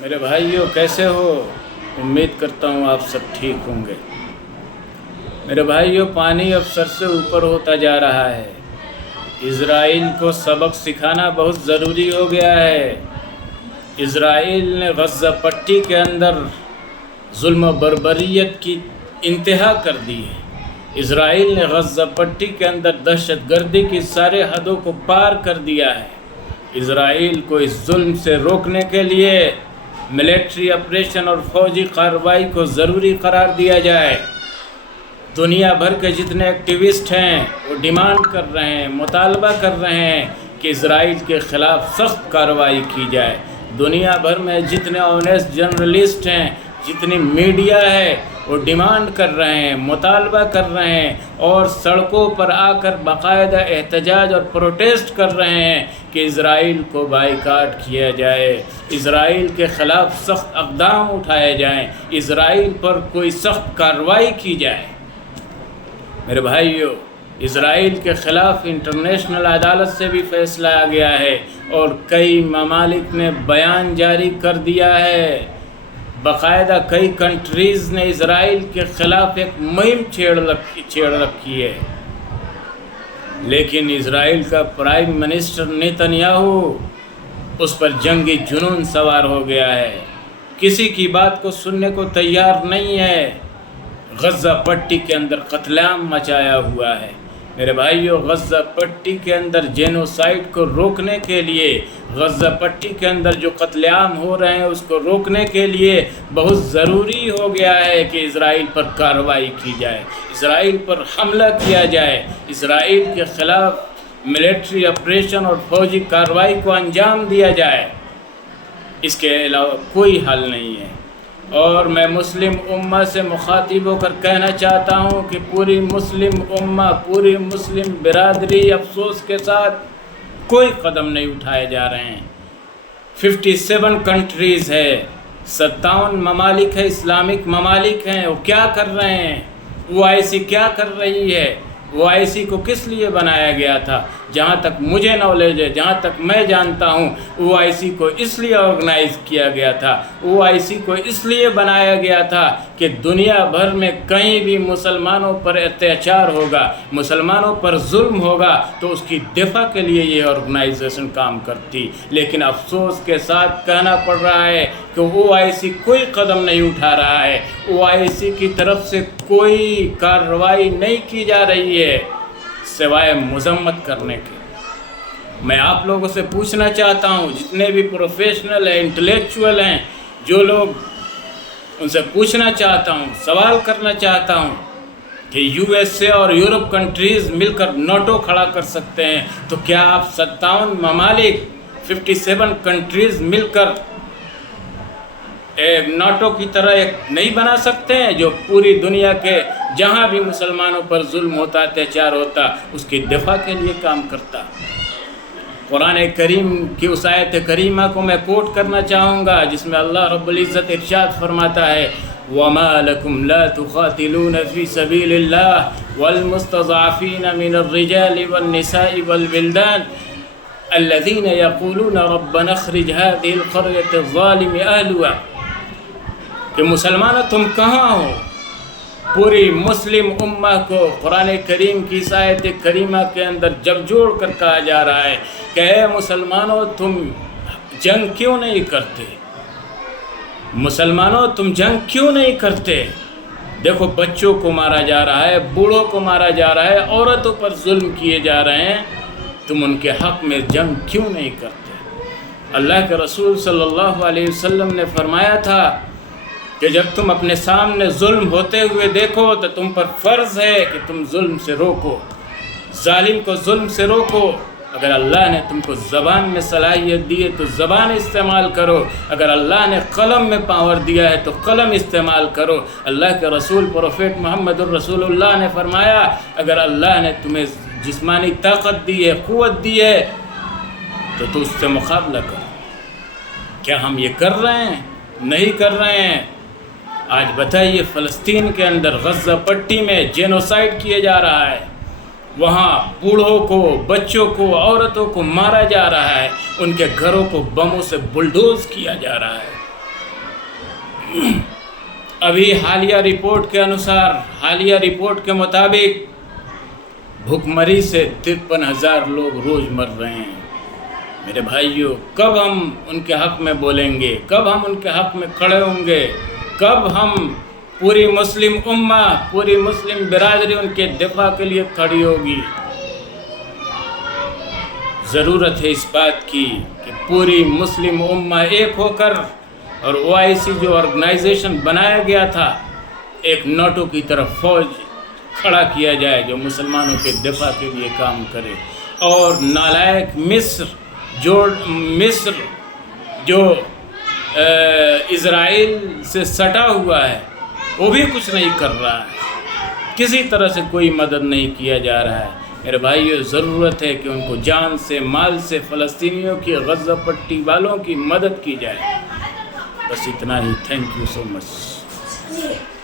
میرے بھائیوں کیسے ہو؟ امید کرتا ہوں آپ سب ٹھیک ہوں گے۔ میرے بھائیوں پانی اب سر سے اوپر ہوتا جا رہا ہے۔ اسرائیل کو سبق سکھانا بہت ضروری ہو گیا ہے۔ اسرائیل نے غزہ پٹی کے اندر ظلم و بربریت کی انتہا کر دی ہے۔ اسرائیل نے غزہ پٹی کے اندر دہشت گردی کی سارے حدوں کو پار کر دیا ہے۔ اسرائیل کو اس ظلم سے روکنے کے لیے ملٹری آپریشن اور فوجی کارروائی کو ضروری قرار دیا جائے۔ دنیا بھر کے جتنے ایکٹیوسٹ ہیں وہ ڈیمانڈ کر رہے ہیں، مطالبہ کر رہے ہیں کہ اسرائیل کے خلاف سخت کارروائی کی جائے۔ دنیا بھر میں جتنے آنیسٹ جرنلسٹ ہیں، جتنی میڈیا ہے وہ ڈیمانڈ کر رہے ہیں، مطالبہ کر رہے ہیں اور سڑکوں پر آ کر باقاعدہ احتجاج اور پروٹیسٹ کر رہے ہیں کہ اسرائیل کو بائیکاٹ کیا جائے، اسرائیل کے خلاف سخت اقدام اٹھائے جائیں، اسرائیل پر کوئی سخت کارروائی کی جائے۔ میرے بھائیوں اسرائیل کے خلاف انٹرنیشنل عدالت سے بھی فیصلہ آ گیا ہے اور کئی ممالک نے بیان جاری کر دیا ہے۔ باقاعدہ کئی کنٹریز نے اسرائیل کے خلاف ایک مہم چھیڑ رکھی ہے، لیکن اسرائیل کا پرائم منسٹر نیتن یاہو اس پر جنگی جنون سوار ہو گیا ہے، کسی کی بات کو سننے کو تیار نہیں ہے۔ غزہ پٹی کے اندر قتل عام مچایا ہوا ہے۔ میرے بھائیوں غزہ پٹی کے اندر جینوسائیڈ کو روکنے کے لیے، غزہ پٹی کے اندر جو قتل عام ہو رہے ہیں اس کو روکنے کے لیے بہت ضروری ہو گیا ہے کہ اسرائیل پر کارروائی کی جائے، اسرائیل پر حملہ کیا جائے، اسرائیل کے خلاف ملٹری آپریشن اور فوجی کارروائی کو انجام دیا جائے۔ اس کے علاوہ کوئی حل نہیں ہے۔ اور میں مسلم امہ سے مخاطب ہو کر کہنا چاہتا ہوں کہ پوری مسلم امہ، پوری مسلم برادری افسوس کے ساتھ کوئی قدم نہیں اٹھائے جا رہے ہیں۔ 57 کنٹریز ہے، 57 ممالک ہے، اسلامک ممالک ہیں، وہ کیا کر رہے ہیں؟ OIC کیا کر رہی ہے؟ OIC کو کس لیے بنایا گیا تھا؟ جہاں تک مجھے نالج ہے، جہاں تک میں جانتا ہوں OIC کو اس لیے آرگنائز کیا گیا تھا، OIC کو اس لیے بنایا گیا تھا کہ دنیا بھر میں کہیں بھی مسلمانوں پر اتیاچار ہوگا، مسلمانوں پر ظلم ہوگا تو اس کی دفاع کے لیے یہ آرگنائزیشن کام کرتی۔ لیکن افسوس کے ساتھ کہنا پڑ رہا ہے کہ OIC کوئی قدم نہیں اٹھا رہا ہے، OIC کی طرف سے کوئی کارروائی نہیں کی جا رہی ہے سوائے مذمت کرنے کے۔ میں آپ لوگوں سے پوچھنا چاہتا ہوں، جتنے بھی پروفیشنل ہیں، انٹلیکچوئل ہیں، جو لوگ، ان سے پوچھنا چاہتا ہوں، سوال کرنا چاہتا ہوں کہ USA اور یورپ کنٹریز مل کر نیٹو کھڑا کر سکتے ہیں تو کیا آپ 57 ممالک 57 کنٹریز مل کر نیٹو کی طرح ایک نہیں بنا سکتے ہیں جو پوری دنیا کے جہاں بھی مسلمانوں پر ظلم ہوتا، اتیاچار ہوتا، اس کی دفاع کے لیے کام کرتا؟ قرآن کریم کی اس آیت کریمہ کو میں کوٹ کرنا چاہوں گا جس میں اللہ رب العزت ارشاد فرماتا ہے وَمَا لَكُمْ لَا تُقَاتِلُونَ فِي سَبِيلِ اللَّهِ وَالْمُسْتَضْعَفِينَ مِنَ الرِّجَالِ وَالنِّسَاءِ وَالْوِلْدَانِ الَّذِينَ يَقُولُونَ رَبَّنَا اخْرِجْ هَذِهِ الْقَرْيَةَ الظَّالِمِ أَهْلُهَا کہ مسلمانوں تم کہاں ہو؟ پوری مسلم امہ کو قرآن کریم کی اس آیت کریمہ کے اندر جب جوڑ کر کہا جا رہا ہے کہ اے مسلمانوں تم جنگ کیوں نہیں کرتے؟ مسلمانوں تم جنگ کیوں نہیں کرتے؟ دیکھو بچوں کو مارا جا رہا ہے، بوڑھوں کو مارا جا رہا ہے، عورتوں پر ظلم کیے جا رہے ہیں، تم ان کے حق میں جنگ کیوں نہیں کرتے؟ اللہ کے رسول صلی اللہ علیہ وسلم نے فرمایا تھا کہ جب تم اپنے سامنے ظلم ہوتے ہوئے دیکھو تو تم پر فرض ہے کہ تم ظلم سے روکو، ظالم کو ظلم سے روکو۔ اگر اللہ نے تم کو زبان میں صلاحیت دی ہے تو زبان استعمال کرو، اگر اللہ نے قلم میں پاور دیا ہے تو قلم استعمال کرو۔ اللہ کے رسول پروفیٹ محمد الرسول اللہ نے فرمایا اگر اللہ نے تمہیں جسمانی طاقت دی ہے، قوت دی ہے تو اس سے مقابلہ کرو۔ کیا ہم یہ کر رہے ہیں؟ نہیں کر رہے ہیں۔ آج بتائیے فلسطین کے اندر غزہ پٹی میں جینوسائیڈ کیا جا رہا ہے، وہاں بوڑھوں کو، بچوں کو، عورتوں کو مارا جا رہا ہے، ان کے گھروں کو بموں سے بلڈوز کیا جا رہا ہے۔ ابھی حالیہ رپورٹ کے انوسار، حالیہ رپورٹ کے مطابق بھوکمری سے 53,000 لوگ روز مر رہے ہیں۔ میرے بھائیوں، کب ہم ان کے حق میں بولیں گے؟ کب ہم ان کے حق میں کھڑے ہوں گے؟ کب ہم پوری مسلم امہ، پوری مسلم برادری ان کے دفاع کے لیے کھڑی ہوگی؟ ضرورت ہے اس بات کی کہ پوری مسلم امہ ایک ہو کر، اور OIC جو آرگنائزیشن بنایا گیا تھا، ایک نوٹو کی طرف فوج کھڑا کیا جائے جو مسلمانوں کے دفاع کے لیے کام کرے، اور نالائق مصر جو اسرائیل سے سٹا ہوا ہے وہ بھی کچھ نہیں کر رہا ہے، کسی طرح سے کوئی مدد نہیں کیا جا رہا ہے۔ میرے بھائیو، ضرورت ہے کہ ان کو جان سے، مال سے، فلسطینیوں کی، غزہ پٹی والوں کی مدد کی جائے۔ بس اتنا ہی۔ Thank you so much.